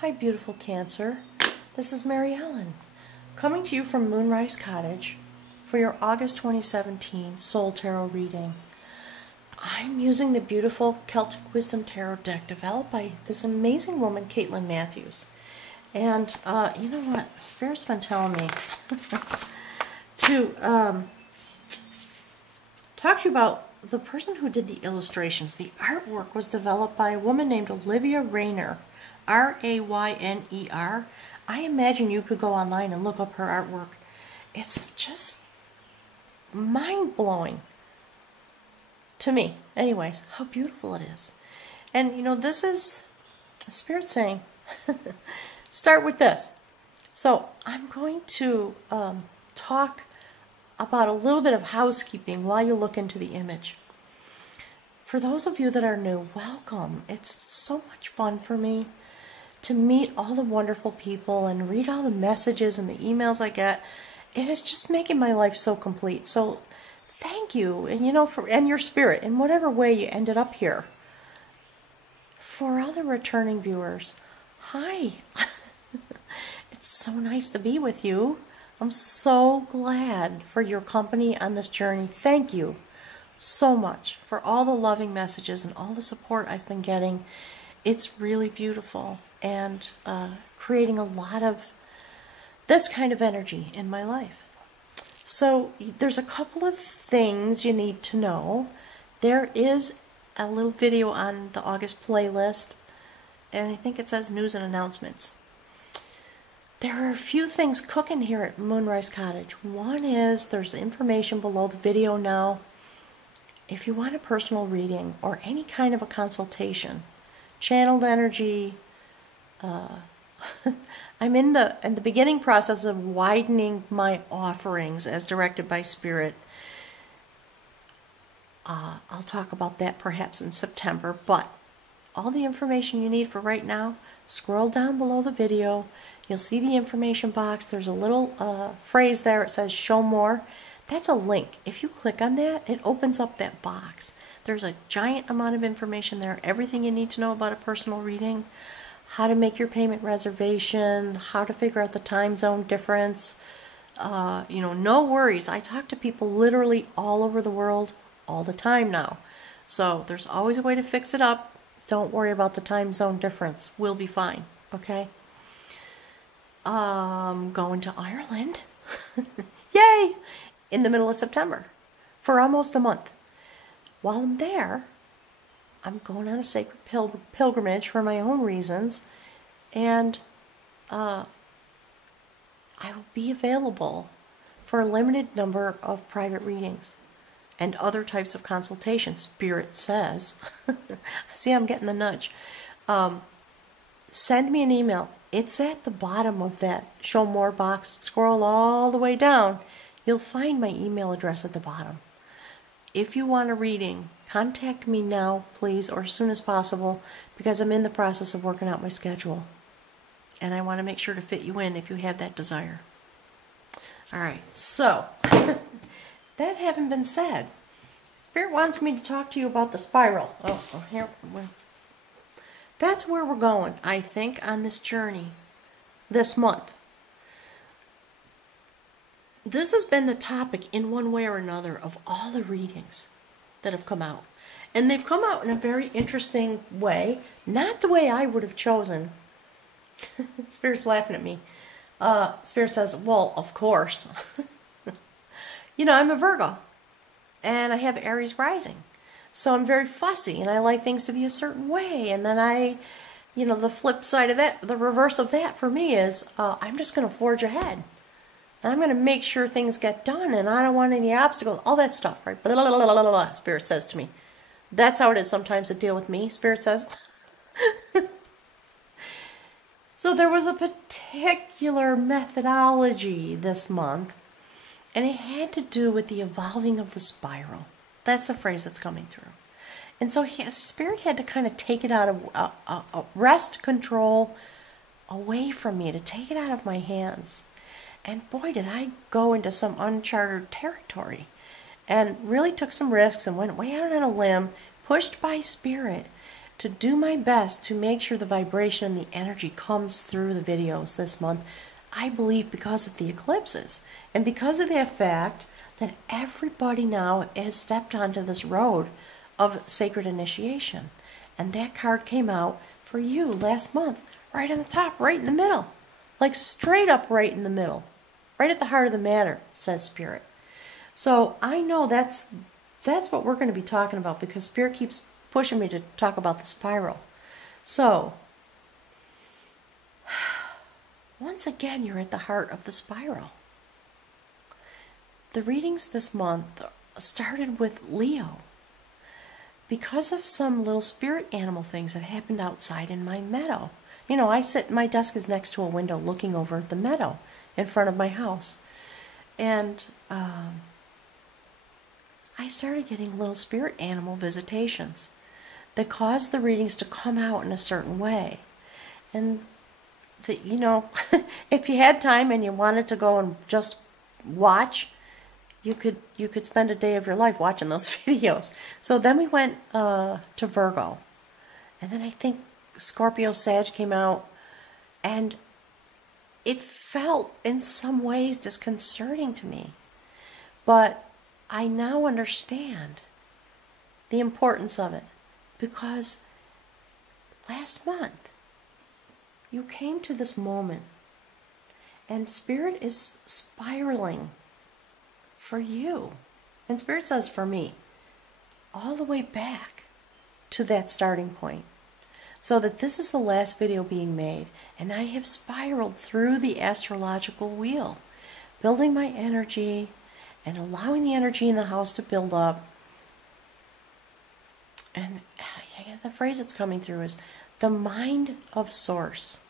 Hi, beautiful Cancer. This is Mary Ellen, coming to you from Moonrise Cottage for your August 2017 Soul Tarot reading. I'm using the beautiful Celtic Wisdom Tarot deck developed by this amazing woman, Caitlin Matthews. And you know what? Spirit's been telling me to talk to you about the person who did the illustrations. The artwork was developed by a woman named Olivia Rayner. R-A-Y-N-E-R. I imagine you could go online and look up her artwork. It's just mind-blowing to me. Anyways, how beautiful it is. And you know, this is Spirit saying, start with this. So I'm going to talk about a little bit of housekeeping while you look into the image. For those of you that are new, welcome. It's so much fun for me to meet all the wonderful people and read all the messages and the emails I get. It is just making my life so complete. So thank you, and you know, and your spirit in whatever way you ended up here. For all the returning viewers, hi. It's so nice to be with you. I'm so glad for your company on this journey. Thank you so much for all the loving messages and all the support I've been getting. It's really beautiful and creating a lot of this kind of energy in my life. So there's a couple of things you need to know. There is a little video on the August playlist, and I think it says news and announcements. There are a few things cooking here at Moonrise Cottage. One is there's information below the video now. If you want a personal reading or any kind of a consultation, channeled energy, I'm in the beginning process of widening my offerings as directed by Spirit. I'll talk about that perhaps in September, but all the information you need for right now, scroll down below the video. You'll see the information box. There's a little phrase there. It says show more. That's a link. If you click on that, it opens up that box. There's a giant amount of information there. Everything you need to know about a personal reading, how to make your payment reservation, how to figure out the time zone difference. You know, no worries. I talk to people literally all over the world all the time now. So there's always a way to fix it up. Don't worry about the time zone difference. We'll be fine. Okay? Going to Ireland. Yay! In the middle of September for almost a month. While I'm there, I'm going on a sacred pilgrimage for my own reasons, and I will be available for a limited number of private readings and other types of consultations, Spirit says. See, I'm getting the nudge. Send me an email. It's at the bottom of that show more box. Scroll all the way down. You'll find my email address at the bottom. If you want a reading, contact me now, please, or as soon as possible, because I'm in the process of working out my schedule. And I want to make sure to fit you in if you have that desire. Alright, so, that having been said, Spirit wants me to talk to you about the spiral. Here, that's where we're going, I think, on this journey this month. This has been the topic in one way or another of all the readings that have come out. And they've come out in a very interesting way. Not the way I would have chosen. Spirit's laughing at me. Spirit says, well, of course. You know, I'm a Virgo. And I have Aries rising. So I'm very fussy and I like things to be a certain way. And then you know, the flip side of that, the reverse of that for me is I'm just going to forge ahead. And I'm going to make sure things get done, and I don't want any obstacles, all that stuff, right? Blah, blah, blah, blah, blah, Spirit says to me. That's how it is sometimes to deal with me, Spirit says. So there was a particular methodology this month, and it had to do with the evolving of the spiral. That's the phrase that's coming through. And so Spirit had to kind of take it out of, wrest control away from me, to take it out of my hands. And boy, did I go into some uncharted territory and really took some risks and went way out on a limb, pushed by Spirit, to do my best to make sure the vibration and the energy comes through the videos this month. I believe because of the eclipses and because of the fact that everybody now has stepped onto this road of sacred initiation. And that card came out for you last month, right on the top, right in the middle. Like straight up right in the middle. Right at the heart of the matter, says Spirit. So I know that's what we're going to be talking about, because Spirit keeps pushing me to talk about the spiral. So, once again, you're at the heart of the spiral. The readings this month started with Leo because of some little spirit animal things that happened outside in my meadow. You know, my desk is next to a window looking over the meadow in front of my house. And I started getting little spirit animal visitations that caused the readings to come out in a certain way. And that, you know, if you had time and you wanted to go and just watch, you could spend a day of your life watching those videos. So then we went to Virgo, and then I think Scorpio Sag came out, and it felt in some ways disconcerting to me. But I now understand the importance of it, because last month you came to this moment and Spirit is spiraling for you, and Spirit says for me, all the way back to that starting point. So that this is the last video being made, and I have spiraled through the astrological wheel, building my energy and allowing the energy in the house to build up. And the phrase that's coming through is the mind of Source.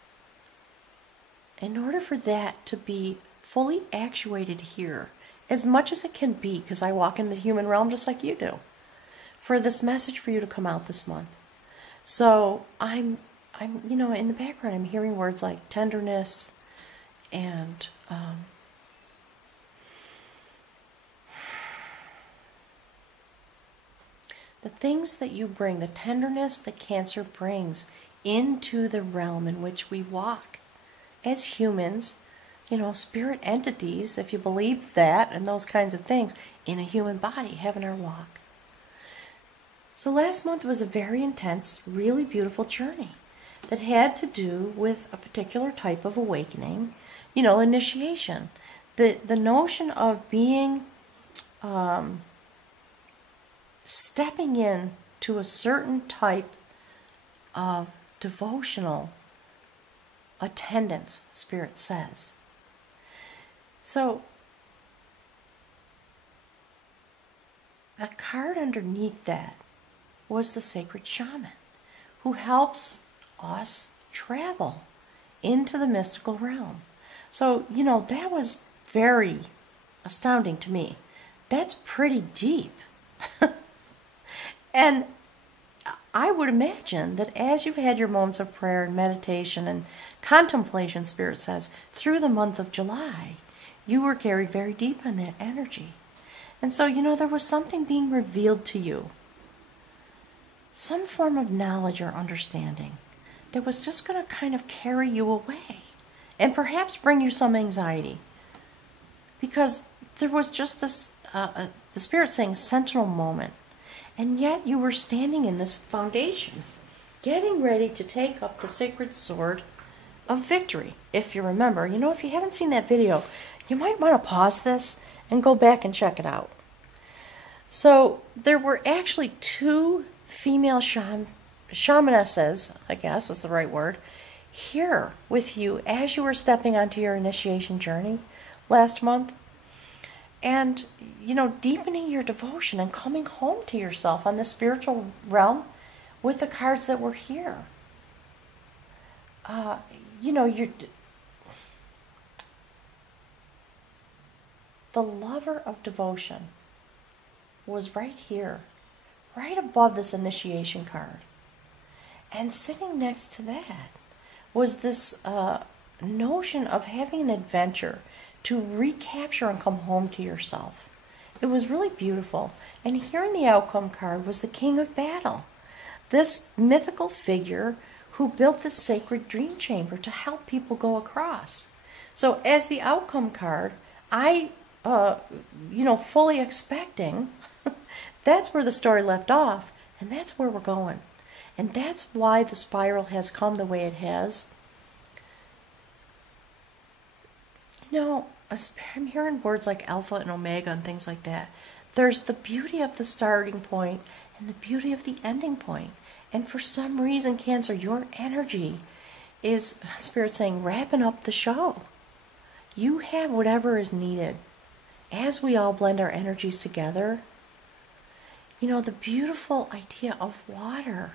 In order for that to be fully actuated here, as much as it can be, because I walk in the human realm just like you do, for this message for you to come out this month. So I'm you know, in the background I'm hearing words like tenderness and the things that you bring, the tenderness that Cancer brings into the realm in which we walk as humans, you know, spirit entities, if you believe that and those kinds of things, in a human body, having our walk. So last month was a very intense, really beautiful journey that had to do with a particular type of awakening, you know, initiation. The notion of being, stepping in to a certain type of devotional attendance, Spirit says. So, the card underneath that was the sacred shaman, who helps us travel into the mystical realm. So, you know, that was very astounding to me. That's pretty deep. And I would imagine that as you've had your moments of prayer and meditation and contemplation, Spirit says, through the month of July, you were carried very deep in that energy. And so, you know, there was something being revealed to you. Some form of knowledge or understanding that was just going to kind of carry you away and perhaps bring you some anxiety. Because there was just this, the Spirit saying, sentinel moment. And yet you were standing in this foundation, getting ready to take up the sacred sword of victory. If you remember, you know, if you haven't seen that video, you might want to pause this and go back and check it out. So there were actually two female shamanesses, I guess is the right word, here with you as you were stepping onto your initiation journey last month. And, you know, deepening your devotion and coming home to yourself on the spiritual realm with the cards that were here. You know, the lover of devotion was right here, right above this initiation card. And sitting next to that was this notion of having an adventure to recapture and come home to yourself. It was really beautiful. And here in the outcome card was the King of Battle. this mythical figure who built this sacred dream chamber to help people go across. So as the outcome card, I, fully expecting, that's where the story left off, and that's where we're going. And that's why the spiral has come the way it has. I'm hearing words like alpha and omega and things like that. There's the beauty of the starting point and the beauty of the ending point. And for some reason, Cancer, your energy is, Spirit saying, wrapping up the show. You have whatever is needed. As we all blend our energies together, the beautiful idea of water,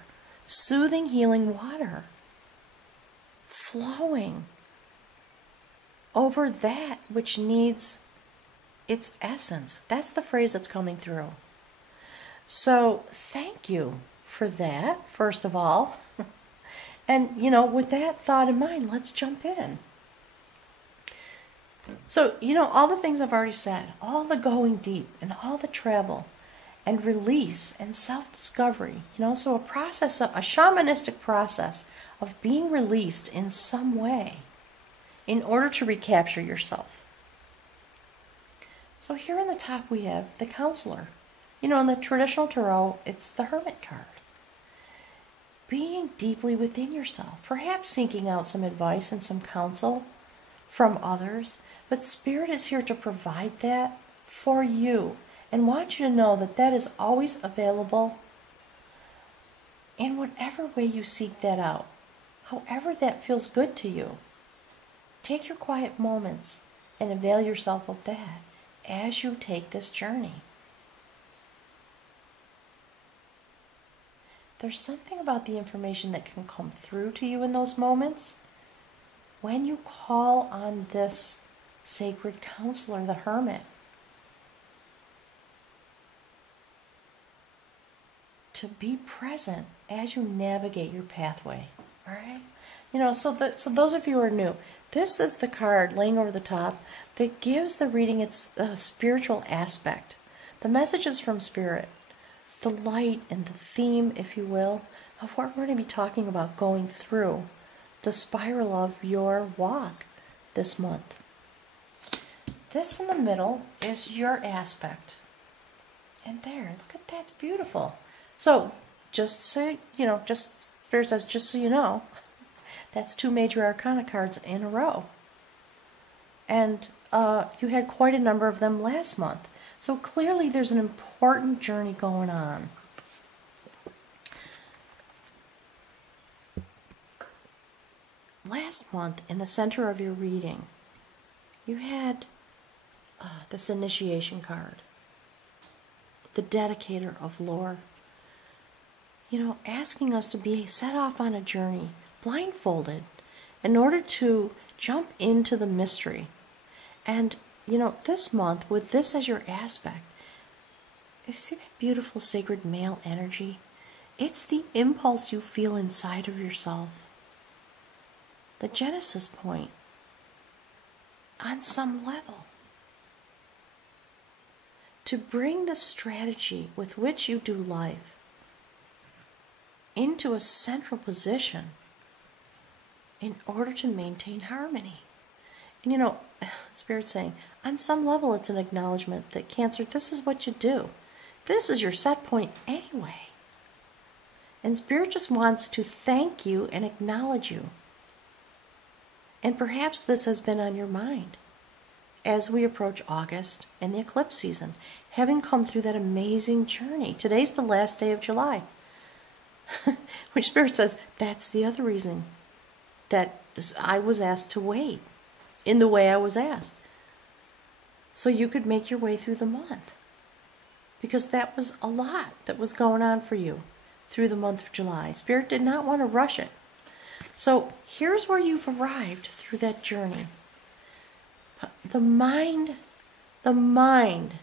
soothing, healing water, flowing over that which needs its essence. That's the phrase that's coming through. So thank you for that, first of all. And, with that thought in mind, let's jump in. So, all the things I've already said, all the going deep and all the travel and release and self-discovery, so a shamanistic process of being released in some way in order to recapture yourself. So here in the top we have the counselor. In the traditional tarot, it's the hermit card. Being deeply within yourself, perhaps seeking out some advice and some counsel from others, but Spirit is here to provide that for you and want you to know that that is always available in whatever way you seek that out, however that feels good to you. Take your quiet moments and avail yourself of that as you take this journey. There's something about the information that can come through to you in those moments when you call on this sacred counselor, the hermit, to be present as you navigate your pathway. All right? So those of you who are new, this is the card laying over the top that gives the reading its spiritual aspect. The messages from Spirit, the light and the theme, if you will, of what we're going to be talking about going through the spiral of your walk this month. This in the middle is your aspect. And there, look at that, it's beautiful. So, just so Spirit says, just so you know, that's 2 major arcana cards in a row. And you had quite a number of them last month. So clearly there's an important journey going on. Last month, in the center of your reading, you had this initiation card, the dedicator of lore. Asking us to be set off on a journey, blindfolded, in order to jump into the mystery. And, this month, with this as your aspect, you see that beautiful sacred male energy? It's the impulse you feel inside of yourself. The genesis point, on some level, to bring the strategy with which you do life into a central position in order to maintain harmony. And Spirit's saying, on some level it's an acknowledgement that Cancer, this is what you do. This is your set point anyway. And Spirit just wants to thank you and acknowledge you. And perhaps this has been on your mind as we approach August and the eclipse season, having come through that amazing journey. Today's the last day of July. Which Spirit says, that's the other reason that I was asked to wait in the way I was asked. So you could make your way through the month. Because that was a lot that was going on for you through the month of July. Spirit did not want to rush it. So here's where you've arrived through that journey. The mind,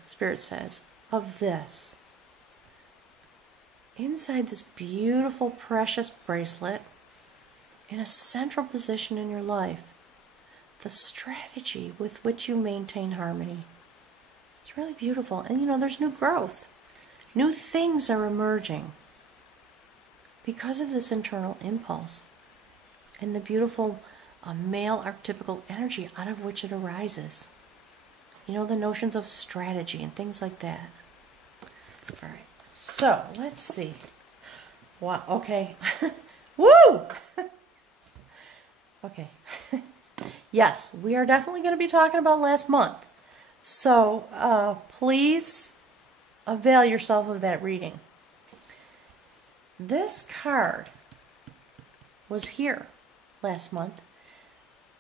Spirit says, of this, inside this beautiful, precious bracelet, in a central position in your life, the strategy with which you maintain harmony. It's really beautiful. And there's new growth. New things are emerging. because of this internal impulse and the beautiful male archetypical energy out of which it arises. You know, the notions of strategy and things like that. All right, so let's see. Wow, okay. Woo! Okay. Yes, we are definitely going to be talking about last month. So please avail yourself of that reading. This card was here last month.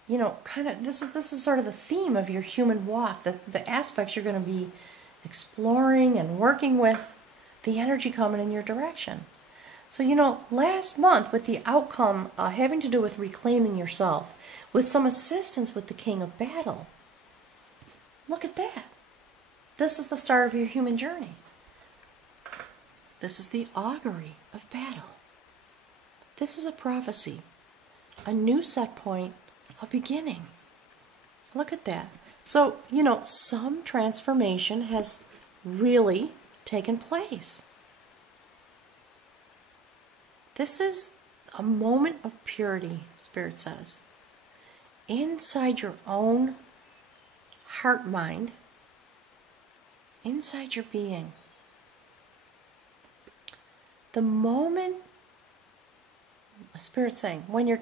You know, kind of, this is sort of the theme of your human walk, the aspects you're going to be exploring and working with, the energy coming in your direction. So, you know, last month with the outcome having to do with reclaiming yourself, with some assistance with the King of Battle. Look at that. This is the start of your human journey. This is the augury of battle. This is a prophecy, a new set point, a beginning. Look at that. So, you know, some transformation has really taken place. This is a moment of purity, Spirit says. Inside your own heart mind, inside your being. The moment, Spirit's saying, when your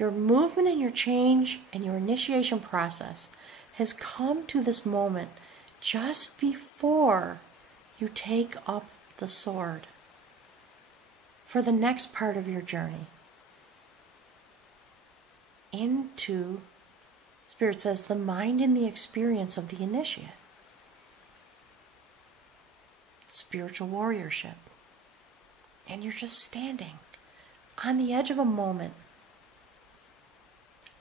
movement and your change and your initiation process has come to this moment just before you take up the sword for the next part of your journey into, Spirit says, the mind and the experience of the initiate. Spiritual warriorship. And you're just standing on the edge of a moment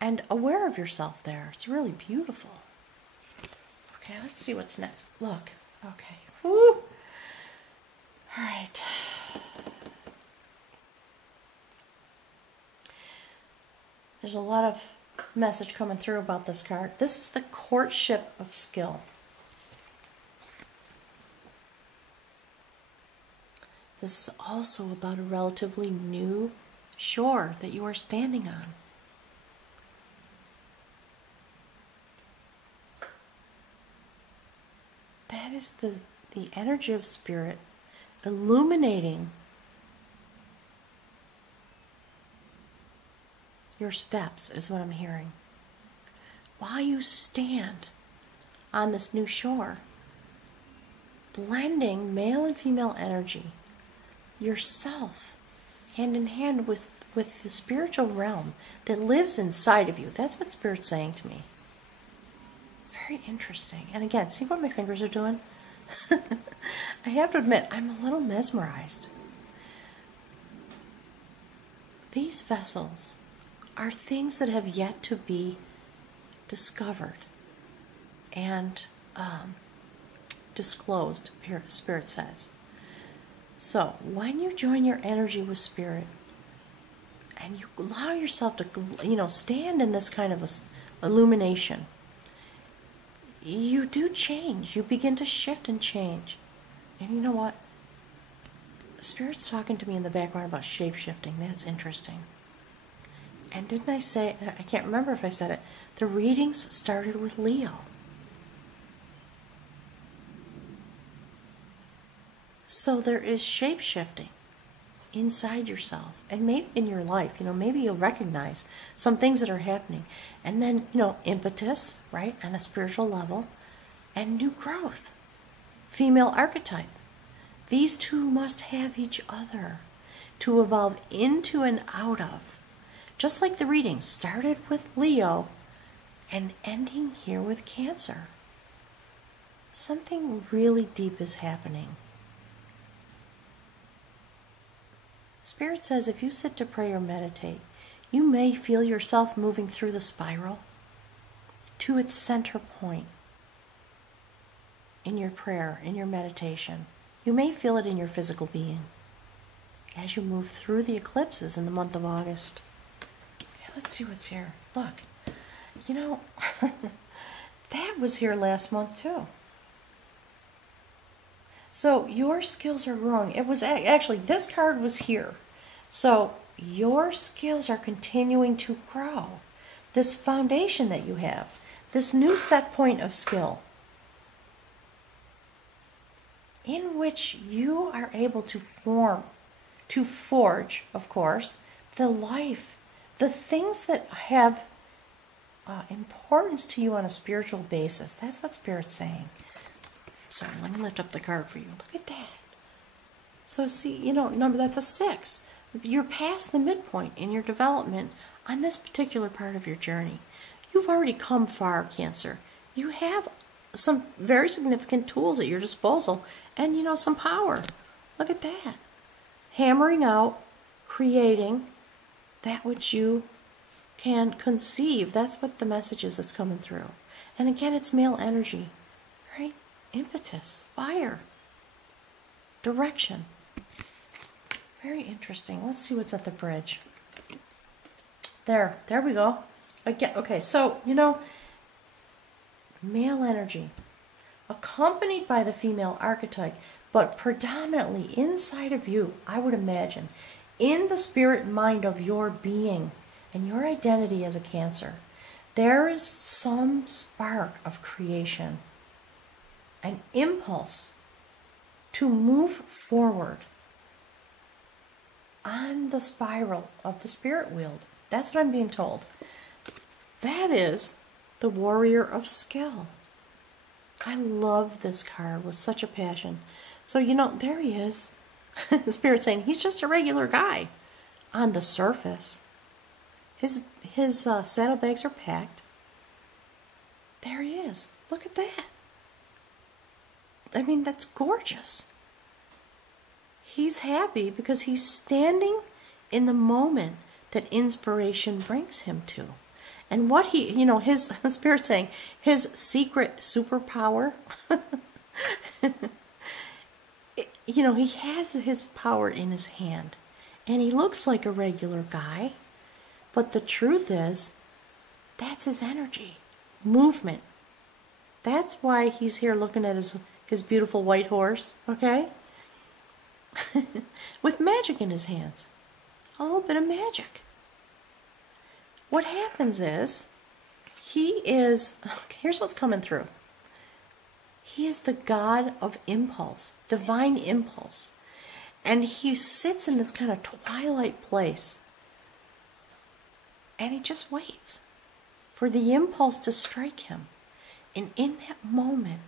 and aware of yourself there. It's really beautiful. Okay, let's see what's next. Look. Okay. Woo! All right. There's a lot of message coming through about this card. This is the Courtship of Skill. This is also about a relatively new shore that you are standing on. That is the energy of Spirit illuminating your steps, is what I'm hearing. While you stand on this new shore, blending male and female energy, yourself, hand in hand with the spiritual realm that lives inside of you. That's what Spirit's saying to me. It's very interesting. And again, see what my fingers are doing? I have to admit, I'm a little mesmerized. These vessels are things that have yet to be discovered and disclosed, Spirit says. So, when you join your energy with Spirit and you allow yourself to, you know, stand in this kind of illumination, you do change. You begin to shift and change. And you know what? Spirit's talking to me in the background about shape-shifting. That's interesting. And didn't I say, I can't remember if I said it, the readings started with Leo. So there is shape-shifting inside yourself and maybe in your life. You know, maybe you'll recognize some things that are happening. And then, you know, impetus, right, on a spiritual level, and new growth. Female archetype. These two must have each other to evolve into and out of. Just like the reading started with Leo and ending here with Cancer. Something really deep is happening. Spirit says if you sit to pray or meditate, you may feel yourself moving through the spiral to its center point in your prayer, in your meditation. You may feel it in your physical being as you move through the eclipses in the month of August. Okay, let's see what's here. Look, you know, that was here last month too. So your skills are growing. It was actually, this card was here So your skills are continuing to grow. This foundation that you have, this new set point of skill, in which you are able to forge, of course, the life, the things that have importance to you on a spiritual basis. That's what Spirit's saying. Sorry, let me lift up the card for you. Look at that. So see, you know, that's a 6. You're past the midpoint in your development on this particular part of your journey. You've already come far, Cancer. You have some very significant tools at your disposal and, you know, some power. Look at that. Hammering out, creating that which you can conceive. That's what the message is that's coming through. And again, it's male energy, right? Impetus, fire, direction. Very interesting. Let's see what's at the bridge. There we go. Again, okay, so, you know, male energy, accompanied by the female archetype, but predominantly inside of you, I would imagine, in the spirit mind of your being and your identity as a Cancer, there is some spark of creation, an impulse to move forward on the spiral of the spirit wheel. That's what I'm being told. That is the warrior of skill. I love this card with such a passion. So, you know, there he is. The Spirit's saying he's just a regular guy on the surface. His saddlebags are packed. There he is. Look at that. I mean, that's gorgeous. He's happy because he's standing in the moment that inspiration brings him to. And what he, you know, his Spirit's saying, his secret superpower, you know, he has his power in his hand. And he looks like a regular guy. But the truth is, that's his energy, movement. That's why he's here looking at his beautiful white horse, okay? With magic in his hands. A little bit of magic. What happens is, here's what's coming through. He is the god of impulse, divine impulse. And he sits in this kind of twilight place. And he just waits for the impulse to strike him. And in that moment,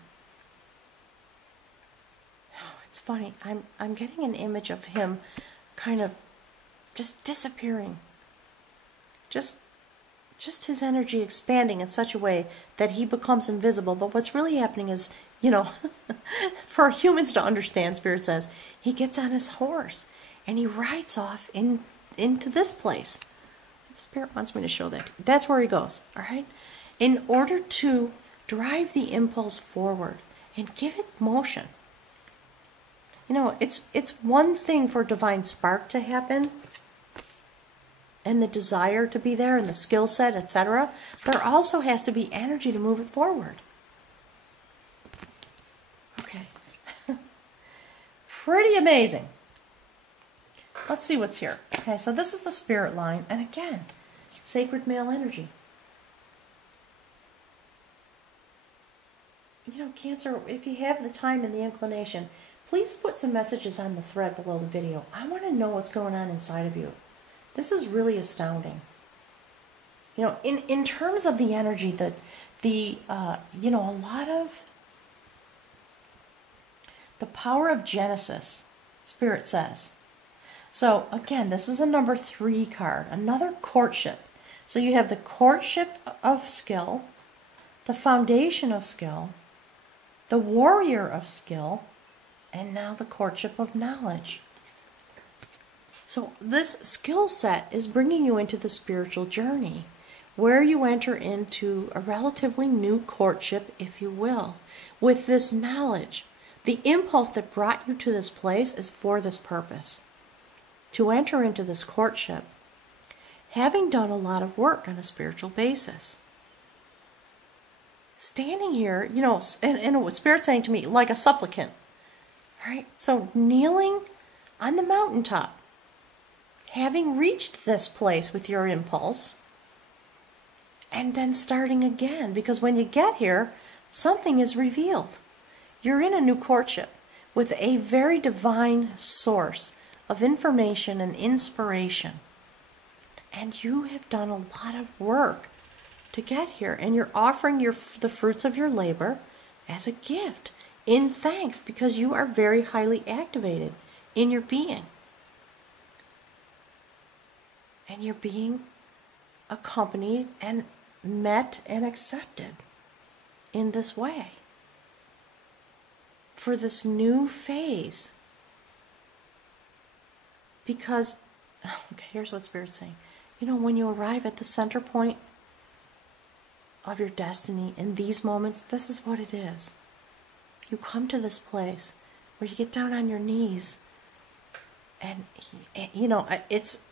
oh, it's funny, I'm getting an image of him kind of just disappearing. Just his energy expanding in such a way that he becomes invisible. But what's really happening is, you know, for humans to understand, Spirit says, he gets on his horse and he rides off into this place. Spirit wants me to show that. That's where he goes, all right? In order to drive the impulse forward and give it motion. You know, it's one thing for divine spark to happen and the desire to be there and the skill set, etc. There also has to be energy to move it forward. Okay. Pretty amazing. Let's see what's here. Okay, so this is the spirit line, and again, sacred male energy. You know, Cancer, if you have the time and the inclination, please put some messages on the thread below the video. I want to know what's going on inside of you. This is really astounding. You know, in terms of the energy, you know, a lot of the power of Genesis, Spirit says. So again, this is a number 3 card, another courtship. So you have the courtship of skill, the foundation of skill, the warrior of skill, and now the courtship of knowledge. So this skill set is bringing you into the spiritual journey, where you enter into a relatively new courtship, if you will, with this knowledge. The impulse that brought you to this place is for this purpose. To enter into this courtship, having done a lot of work on a spiritual basis. Standing here, you know, and what Spirit's saying to me, like a supplicant, right? So kneeling on the mountaintop, having reached this place with your impulse, and then starting again. Because when you get here, something is revealed. You're in a new courtship with a very divine source of information and inspiration. And you have done a lot of work to get here. And you're offering the fruits of your labor as a gift in thanks, because you are very highly activated in your being. And you're being accompanied and met and accepted in this way for this new phase. Because, okay, here's what Spirit's saying. You know, when you arrive at the center point of your destiny in these moments, this is what it is. You come to this place where you get down on your knees, and you know, it's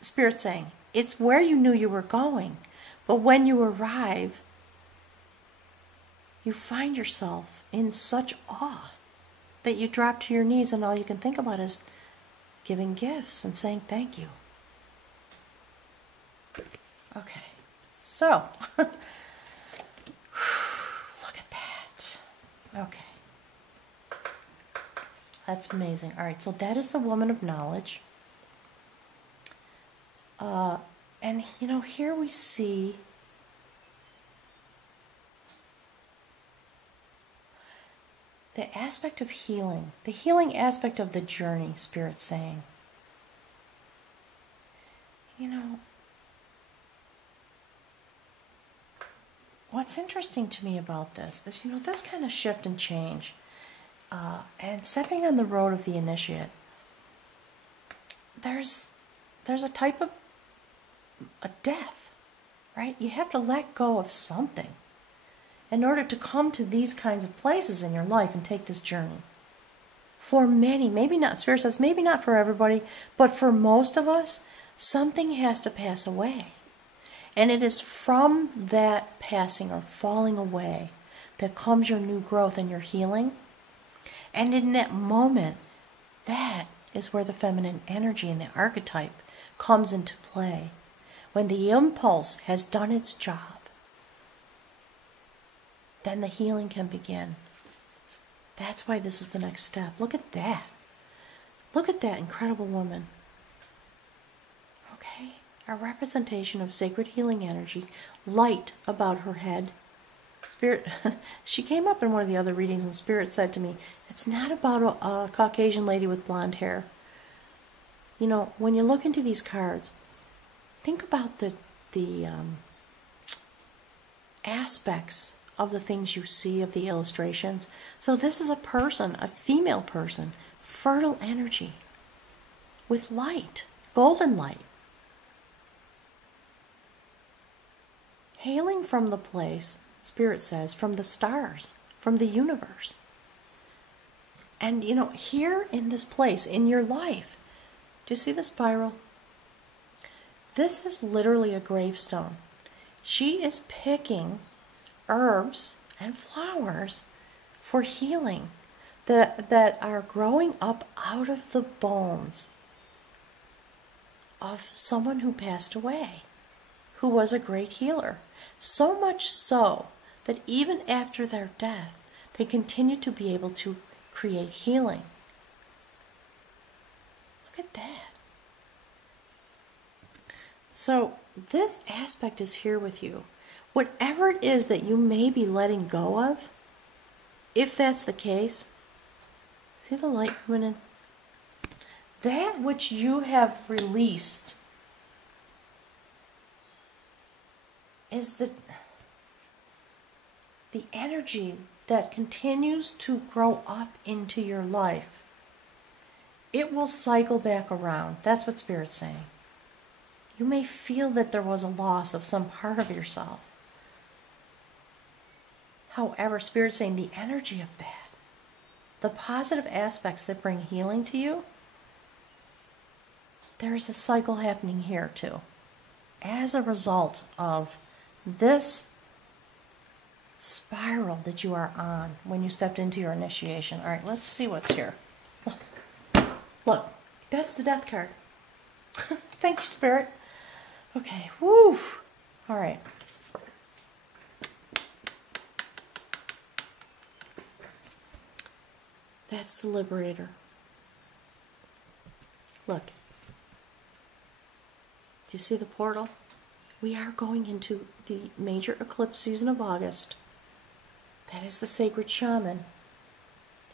Spirit saying it's where you knew you were going, but when you arrive, you find yourself in such awe that you drop to your knees, and all you can think about is giving gifts and saying thank you. Okay, so look at that. Okay, that's amazing. All right, so that is the woman of knowledge. And you know, here we see the aspect of healing, the healing aspect of the journey, Spirit's saying. You know, what's interesting to me about this is, you know, this kind of shift and change, and stepping on the road of the initiate, there's a type of a death, right? You have to let go of something in order to come to these kinds of places in your life and take this journey. For many, maybe not, Spirit says, maybe not for everybody, but for most of us, something has to pass away. And it is from that passing or falling away that comes your new growth and your healing. And in that moment, that is where the feminine energy and the archetype comes into play. When the impulse has done its job, then the healing can begin. That's why this is the next step. Look at that. Look at that incredible woman. Okay, a representation of sacred healing energy, light about her head. Spirit, she came up in one of the other readings, and Spirit said to me, it's not about a Caucasian lady with blonde hair. You know, when you look into these cards, think about the aspects of the things you see, of the illustrations. So this is a person, a female person, fertile energy, with light, golden light, hailing from the place, Spirit says, from the stars, from the universe. And you know, here in this place, in your life, do you see the spiral? This is literally a gravestone. She is picking herbs and flowers for healing that are growing up out of the bones of someone who passed away, who was a great healer. So much so that even after their death, they continue to be able to create healing. Look at that. So this aspect is here with you. Whatever it is that you may be letting go of, if that's the case, see the light coming in? That which you have released is the energy that continues to grow up into your life. It will cycle back around. That's what Spirit's saying. You may feel that there was a loss of some part of yourself. However, Spirit's saying the energy of that, the positive aspects that bring healing to you, there's a cycle happening here too. As a result of this spiral that you are on when you stepped into your initiation. All right, let's see what's here. Look, that's the death card. Thank you, Spirit. Okay, woo. All right. That's the Liberator. Look. Do you see the portal? We are going into the major eclipse season of August. That is the Sacred Shaman.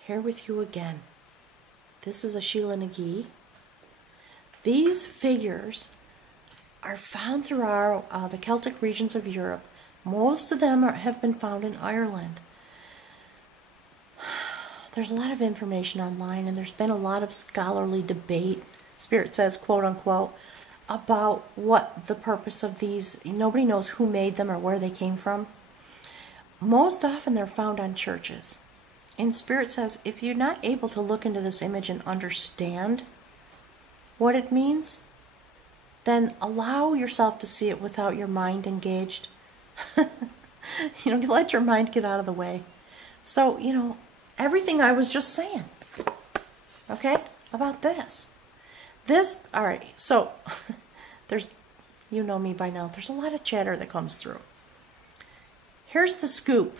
Here with you again. This is a Sheila Nagi. These figures are found throughout the Celtic regions of Europe. Most of them have been found in Ireland. There's a lot of information online, and there's been a lot of scholarly debate, Spirit says, quote unquote, about what the purpose of these. Nobody knows who made them or where they came from. Most often they're found on churches. And Spirit says, if you're not able to look into this image and understand what it means, then allow yourself to see it without your mind engaged. Let your mind get out of the way. So, everything I was just saying, okay, about this. All right, so, you know me by now, there's a lot of chatter that comes through. Here's the scoop.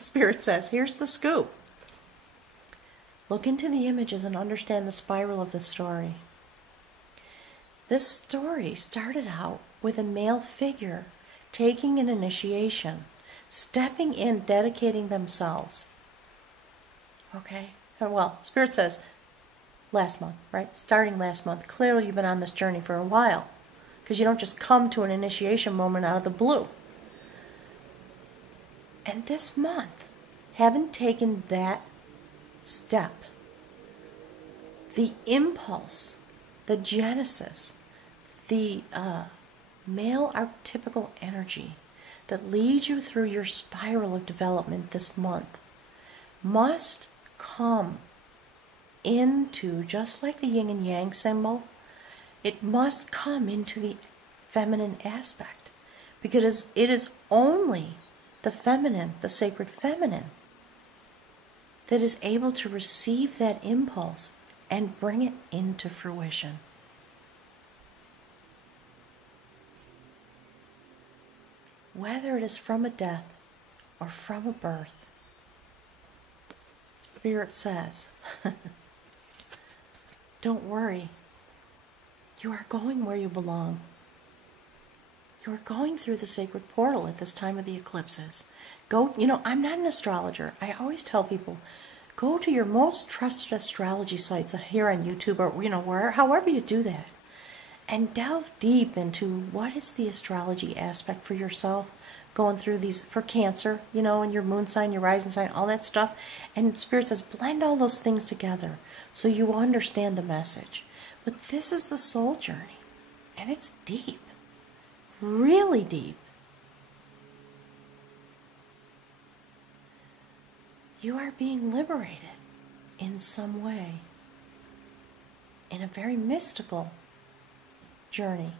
Spirit says, here's the scoop. Look into the images and understand the spiral of the story. This story started out with a male figure taking an initiation, stepping in, dedicating themselves. Okay? Well, Spirit says last month, right? Starting last month. Clearly you've been on this journey for a while, because you don't just come to an initiation moment out of the blue. And this month, having taken that step, the impulse, the genesis, the male archetypical energy that leads you through your spiral of development this month must come into, just like the yin and yang symbol, it must come into the feminine aspect, because it is only the feminine, the sacred feminine, that is able to receive that impulse and bring it into fruition. Whether it is from a death or from a birth, Spirit says, don't worry. You are going where you belong. You are going through the sacred portal at this time of the eclipses. I'm not an astrologer. I always tell people, go to your most trusted astrology sites here on YouTube or however you do that, and delve deep into what is the astrology aspect for yourself, going through these for Cancer, and your moon sign, your rising sign, all that stuff. And Spirit says, blend all those things together so you understand the message. But this is the soul journey, and it's deep, really deep. You are being liberated in some way, in a very mystical journey,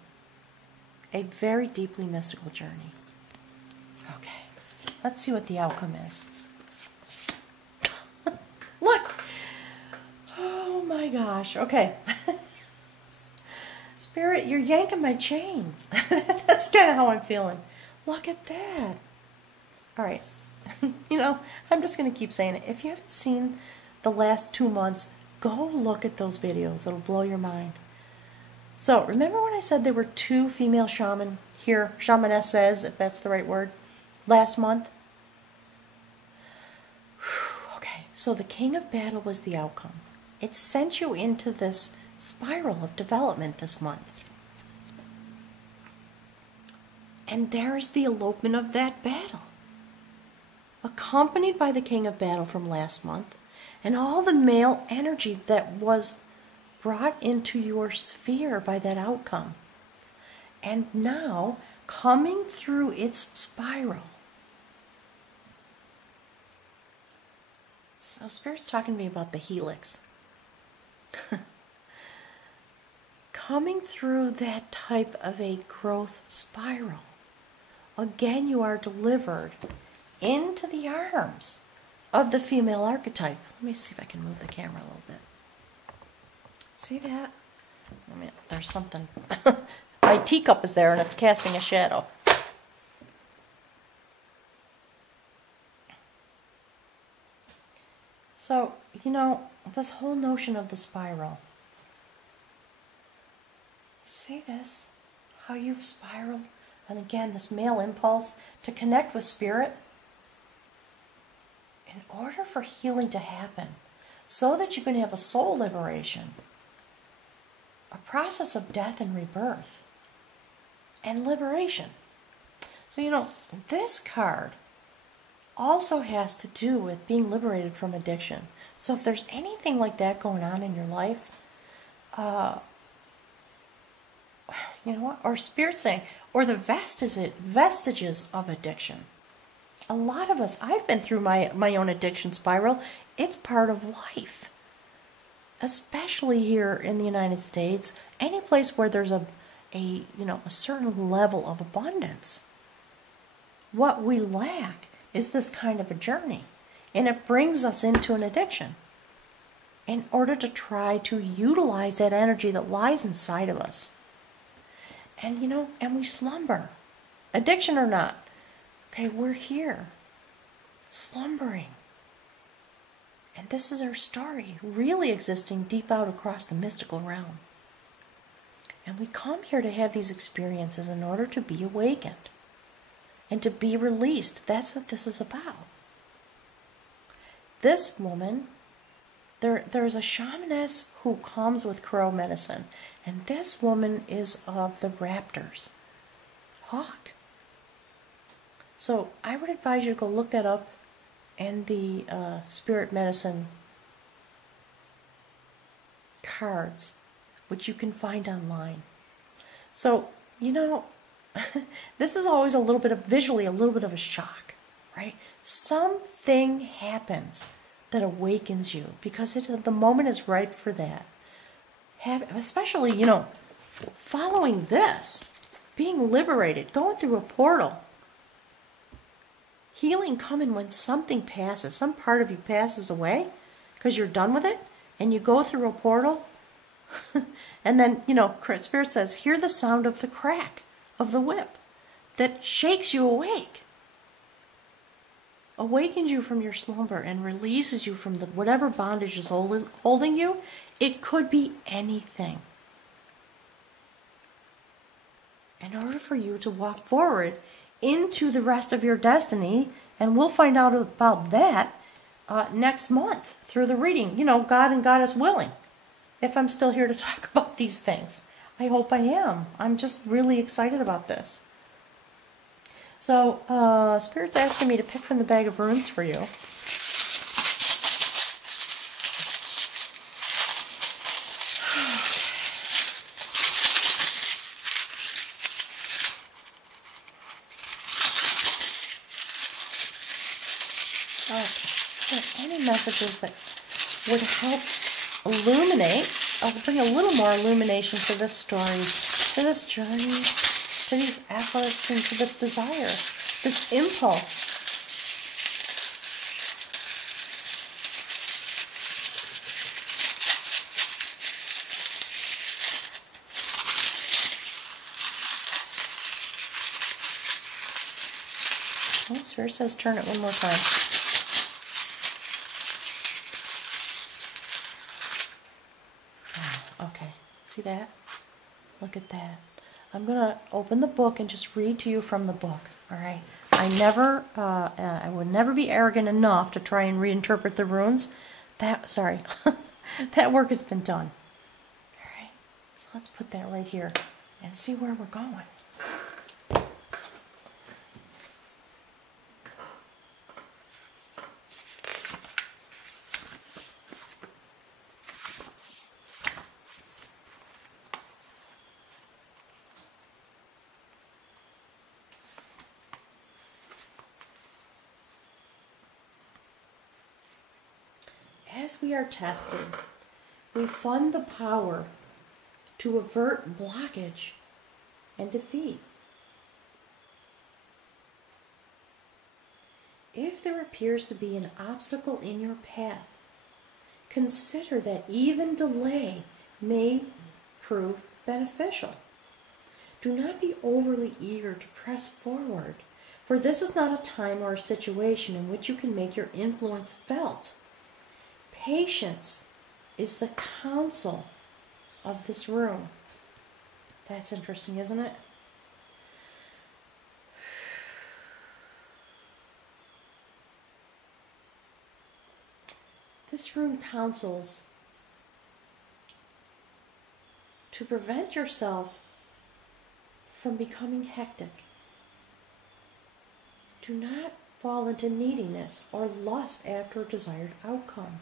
a very deeply mystical journey. Okay, let's see what the outcome is. Look! Oh my gosh, okay. Spirit, you're yanking my chain. That's kind of how I'm feeling. Look at that. All right. I'm just going to keep saying it. If you haven't seen the last 2 months, go look at those videos. It'll blow your mind. So, remember when I said there were 2 female shaman here, shamanesses, if that's the right word, last month? Okay, so the King of Battle was the outcome. It sent you into this spiral of development this month. And there is the elopement of that battle, accompanied by the King of Battle from last month, and all the male energy that was brought into your sphere by that outcome. And now, coming through its spiral. So Spirit's talking to me about the helix. Coming through that type of a growth spiral. Again, you are delivered into the arms of the female archetype. Let me see if I can move the camera a little bit. See that? I mean, there's something. My teacup is there and it's casting a shadow. So, you know, this whole notion of the spiral. See this? How you've spiraled? And again, this male impulse to connect with spirit. In order for healing to happen, so that you can have a soul liberation, a process of death and rebirth, and liberation. So, you know, this card also has to do with being liberated from addiction. So if there's anything like that going on in your life, you know what? Or Spirit saying, or the vestiges of addiction. A lot of us, I've been through my own addiction spiral. It's part of life. Especially here in the United States, any place where there's a certain level of abundance. What we lack is this kind of a journey. And it brings us into an addiction in order to try to utilize that energy that lies inside of us. And, you know, and we slumber. Addiction or not. Okay, we're here. Slumbering. And this is our story, really existing deep out across the mystical realm. And we come here to have these experiences in order to be awakened and to be released. That's what this is about. This woman, there's a shamaness who comes with crow medicine, and this woman is of the raptors, hawk. So I would advise you to go look that up in the spirit medicine cards, which you can find online. So, you know, this is always visually a little bit of a shock, right? Something happens that awakens you because the moment is right for that. Especially, you know, following this, being liberated, going through a portal. Healing coming when something passes, some part of you passes away because you're done with it, and you go through a portal, and then, you know, Spirit says, hear the sound of the crack of the whip that shakes you awake, awakens you from your slumber, and releases you from whatever bondage is holding you. It could be anything. In order for you to walk forward into the rest of your destiny, and we'll find out about that next month through the reading. You know, God and Goddess willing, if I'm still here to talk about these things. I hope I am. I'm just really excited about this. So, Spirit's asking me to pick from the bag of runes for you. Messages that would help illuminate, bring a little more illumination to this story, to this journey, to these efforts, and to this desire, this impulse. Oh, Spirit says turn it one more time. Okay, see that? Look at that. I'm going to open the book and just read to you from the book, all right? I would never be arrogant enough to try and reinterpret the runes. That work has been done. All right, so let's put that right here and see where we're going. As we are tested, we fund the power to avert blockage and defeat. If there appears to be an obstacle in your path, consider that even delay may prove beneficial. Do not be overly eager to press forward, for this is not a time or a situation in which you can make your influence felt. Patience is the counsel of this room. That's interesting, isn't it? This rune counsels to prevent yourself from becoming hectic. Do not fall into neediness or lust after a desired outcome.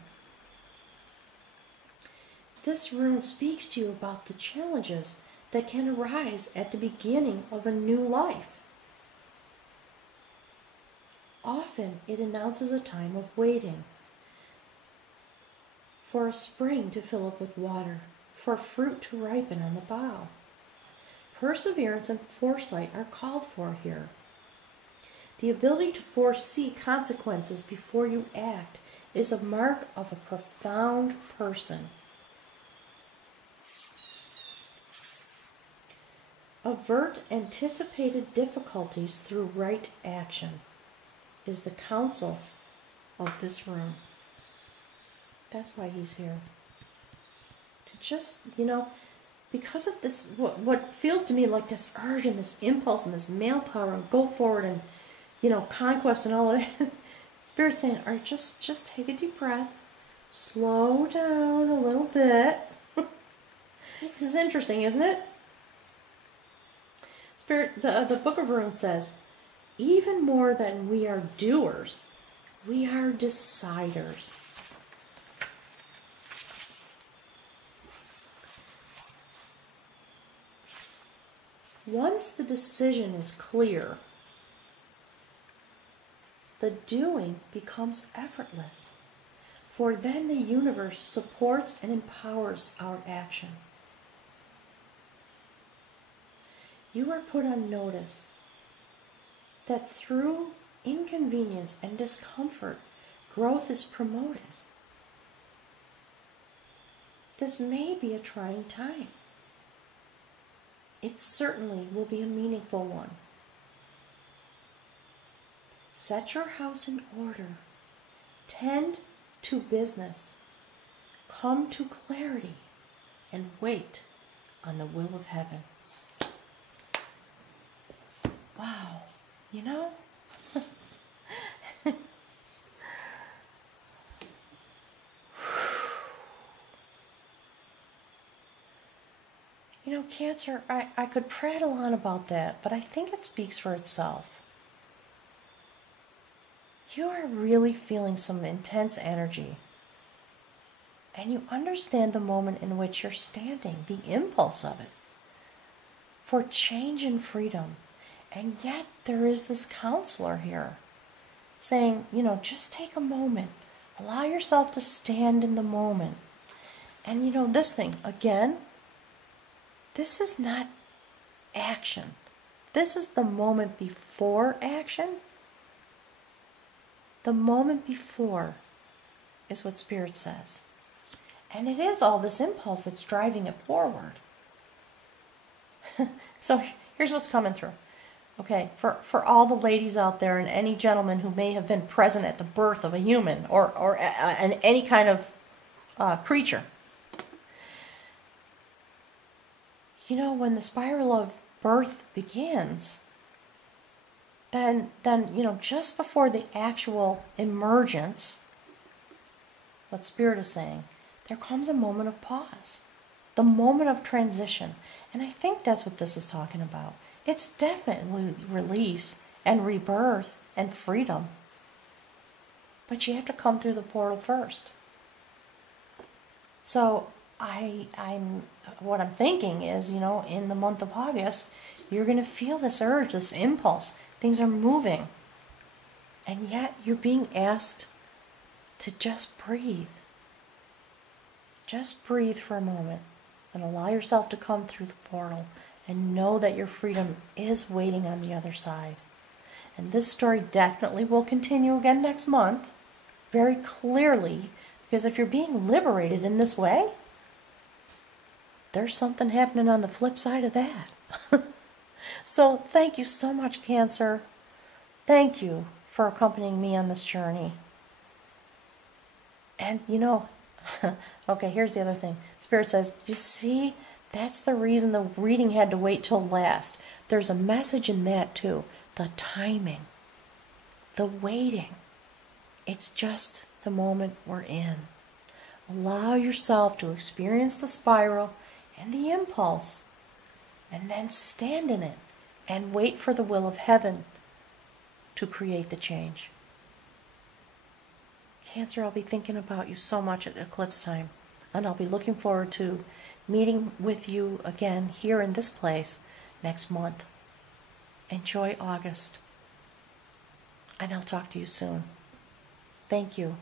This rune speaks to you about the challenges that can arise at the beginning of a new life. Often it announces a time of waiting, for a spring to fill up with water, for fruit to ripen on the bough. Perseverance and foresight are called for here. The ability to foresee consequences before you act is a mark of a profound person. Avert anticipated difficulties through right action is the counsel of this room. That's why he's here. To just, because of this, what feels to me like this urge and this impulse and this male power and go forward and, conquest and all of that. Spirit's saying, all right, just take a deep breath. Slow down a little bit. This is interesting, isn't it? Spirit, the Book of Rune says, even more than we are doers, we are deciders. Once the decision is clear, the doing becomes effortless, for then the universe supports and empowers our action. You are put on notice that through inconvenience and discomfort, growth is promoted. This may be a trying time. It certainly will be a meaningful one. Set your house in order. Tend to business. Come to clarity and wait on the will of heaven. Wow, Cancer, I could prattle on about that, but I think it speaks for itself. You are really feeling some intense energy, and you understand the moment in which you're standing, the impulse of it, for change and freedom. And yet there is this counselor here saying, just take a moment, allow yourself to stand in the moment. And this thing, again, this is not action. This is the moment before action. The moment before is what Spirit says. And it is all this impulse that's driving it forward. So here's what's coming through. Okay, for all the ladies out there and any gentleman who may have been present at the birth of a human or any kind of creature. When the spiral of birth begins, then just before the actual emergence, what Spirit is saying, there comes a moment of pause, the moment of transition. And I think that's what this is talking about. It's definitely release and rebirth and freedom. But you have to come through the portal first. So what I'm thinking is, in the month of August, you're going to feel this urge, this impulse. Things are moving. And yet you're being asked to just breathe. Just breathe for a moment and allow yourself to come through the portal and know that your freedom is waiting on the other side. And this story definitely will continue again next month, very clearly, because if you're being liberated in this way, there's something happening on the flip side of that. So thank you so much, Cancer. Thank you for accompanying me on this journey. And okay, here's the other thing. Spirit says, you see, that's the reason the reading had to wait till last. There's a message in that too. The timing, the waiting. It's just the moment we're in. Allow yourself to experience the spiral and the impulse, and then stand in it and wait for the will of heaven to create the change. Cancer, I'll be thinking about you so much at eclipse time, and I'll be looking forward to meeting with you again here in this place next month. Enjoy August, and I'll talk to you soon. Thank you.